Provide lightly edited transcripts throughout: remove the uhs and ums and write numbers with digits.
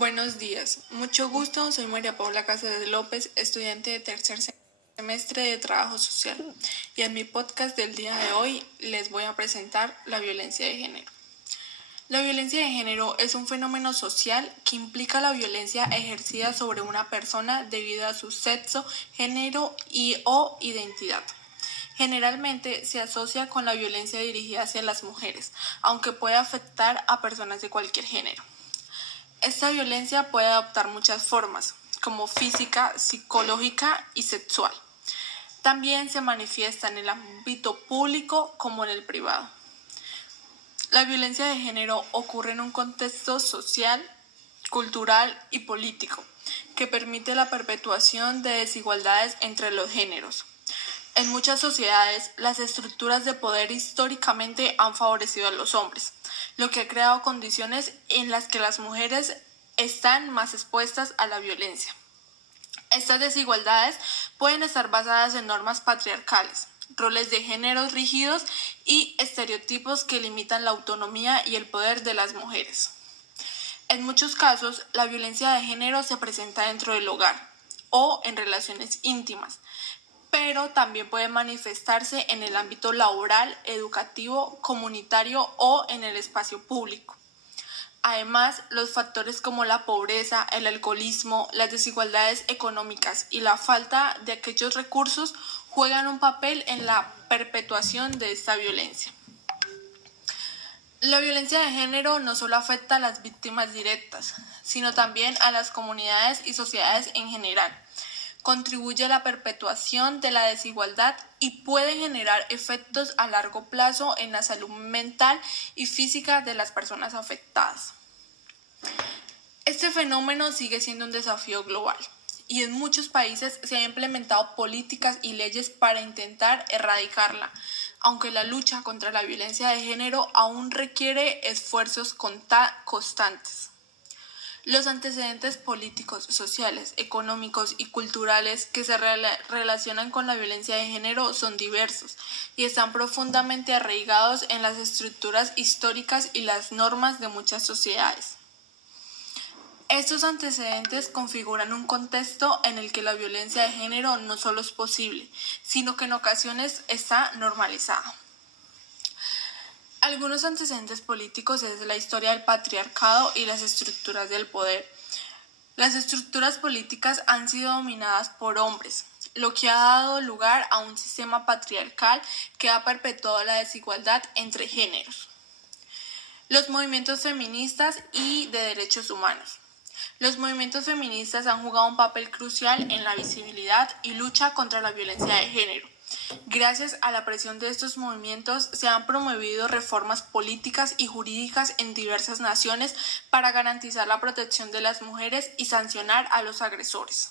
Buenos días, mucho gusto, soy María Paula Cáceres López, estudiante de tercer semestre de Trabajo Social, y en mi podcast del día de hoy les voy a presentar la violencia de género. La violencia de género es un fenómeno social que implica la violencia ejercida sobre una persona debido a su sexo, género o identidad. Generalmente se asocia con la violencia dirigida hacia las mujeres, aunque puede afectar a personas de cualquier género. Esta violencia puede adoptar muchas formas, como física, psicológica y sexual. También se manifiesta en el ámbito público como en el privado. La violencia de género ocurre en un contexto social, cultural y político que permite la perpetuación de desigualdades entre los géneros. En muchas sociedades, las estructuras de poder históricamente han favorecido a los hombres, lo que ha creado condiciones en las que las mujeres están más expuestas a la violencia. Estas desigualdades pueden estar basadas en normas patriarcales, roles de género rígidos y estereotipos que limitan la autonomía y el poder de las mujeres. En muchos casos, la violencia de género se presenta dentro del hogar o en relaciones íntimas, pero también puede manifestarse en el ámbito laboral, educativo, comunitario o en el espacio público. Además, los factores como la pobreza, el alcoholismo, las desigualdades económicas y la falta de aquellos recursos juegan un papel en la perpetuación de esta violencia. La violencia de género no solo afecta a las víctimas directas, sino también a las comunidades y sociedades en general. Contribuye a la perpetuación de la desigualdad y puede generar efectos a largo plazo en la salud mental y física de las personas afectadas. Este fenómeno sigue siendo un desafío global y en muchos países se han implementado políticas y leyes para intentar erradicarla, aunque la lucha contra la violencia de género aún requiere esfuerzos constantes. Los antecedentes políticos, sociales, económicos y culturales que se relacionan con la violencia de género son diversos y están profundamente arraigados en las estructuras históricas y las normas de muchas sociedades. Estos antecedentes configuran un contexto en el que la violencia de género no solo es posible, sino que en ocasiones está normalizada. Algunos antecedentes políticos es la historia del patriarcado y las estructuras del poder. Las estructuras políticas han sido dominadas por hombres, lo que ha dado lugar a un sistema patriarcal que ha perpetuado la desigualdad entre géneros. Los movimientos feministas y de derechos humanos. Los movimientos feministas han jugado un papel crucial en la visibilidad y lucha contra la violencia de género. Gracias a la presión de estos movimientos se han promovido reformas políticas y jurídicas en diversas naciones para garantizar la protección de las mujeres y sancionar a los agresores.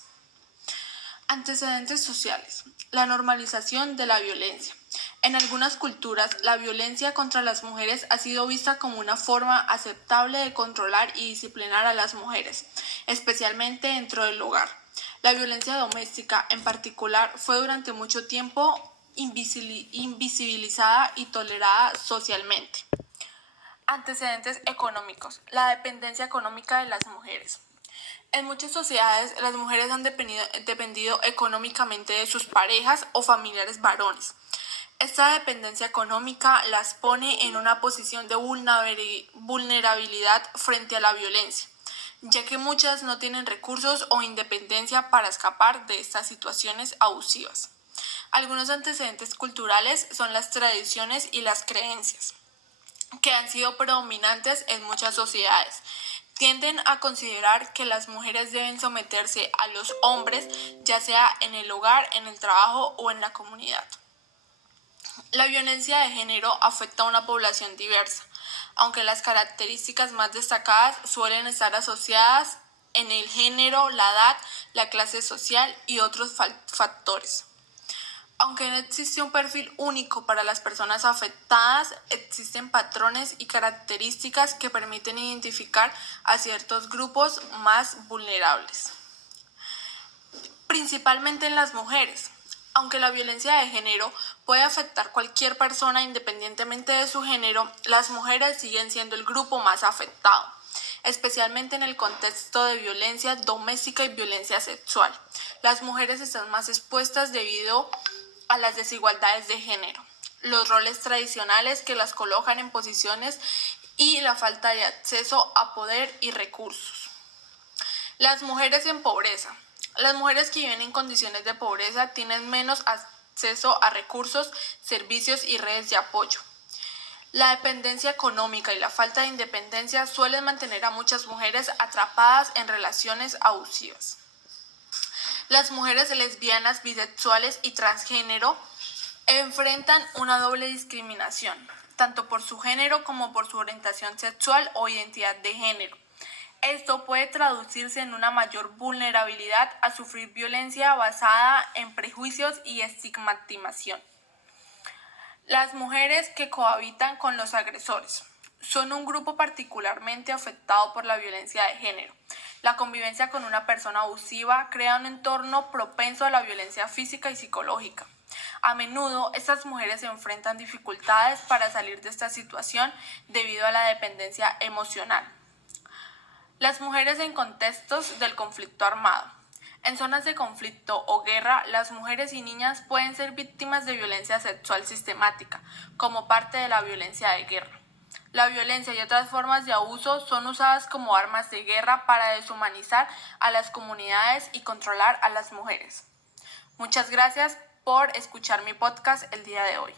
Antecedentes sociales. La normalización de la violencia. En algunas culturas, la violencia contra las mujeres ha sido vista como una forma aceptable de controlar y disciplinar a las mujeres, especialmente dentro del hogar. La violencia doméstica, en particular, fue durante mucho tiempo invisibilizada y tolerada socialmente. Antecedentes económicos. La dependencia económica de las mujeres. En muchas sociedades, las mujeres han dependido económicamente de sus parejas o familiares varones. Esta dependencia económica las pone en una posición de vulnerabilidad frente a la violencia, ya que muchas no tienen recursos o independencia para escapar de estas situaciones abusivas. Algunos antecedentes culturales son las tradiciones y las creencias, que han sido predominantes en muchas sociedades. Tienden a considerar que las mujeres deben someterse a los hombres, ya sea en el hogar, en el trabajo o en la comunidad. La violencia de género afecta a una población diversa, aunque las características más destacadas suelen estar asociadas en el género, la edad, la clase social y otros factores. Aunque no existe un perfil único para las personas afectadas, existen patrones y características que permiten identificar a ciertos grupos más vulnerables, principalmente en las mujeres. Aunque la violencia de género puede afectar a cualquier persona independientemente de su género, las mujeres siguen siendo el grupo más afectado. especialmente en el contexto de violencia doméstica y violencia sexual. Las mujeres están más expuestas debido a las desigualdades de género, los roles tradicionales que las colocan en posiciones y la falta de acceso a poder y recursos. Las mujeres en pobreza. Las mujeres que viven en condiciones de pobreza tienen menos acceso a recursos, servicios y redes de apoyo. La dependencia económica y la falta de independencia suelen mantener a muchas mujeres atrapadas en relaciones abusivas. Las mujeres lesbianas, bisexuales y transgénero enfrentan una doble discriminación, tanto por su género como por su orientación sexual o identidad de género. Esto puede traducirse en una mayor vulnerabilidad a sufrir violencia basada en prejuicios y estigmatización. Las mujeres que cohabitan con los agresores son un grupo particularmente afectado por la violencia de género. La convivencia con una persona abusiva crea un entorno propenso a la violencia física y psicológica. A menudo, estas mujeres enfrentan dificultades para salir de esta situación debido a la dependencia emocional. Las mujeres en contextos del conflicto armado. En zonas de conflicto o guerra, las mujeres y niñas pueden ser víctimas de violencia sexual sistemática, como parte de la violencia de guerra. La violencia y otras formas de abuso son usadas como armas de guerra para deshumanizar a las comunidades y controlar a las mujeres. Muchas gracias por escuchar mi podcast el día de hoy.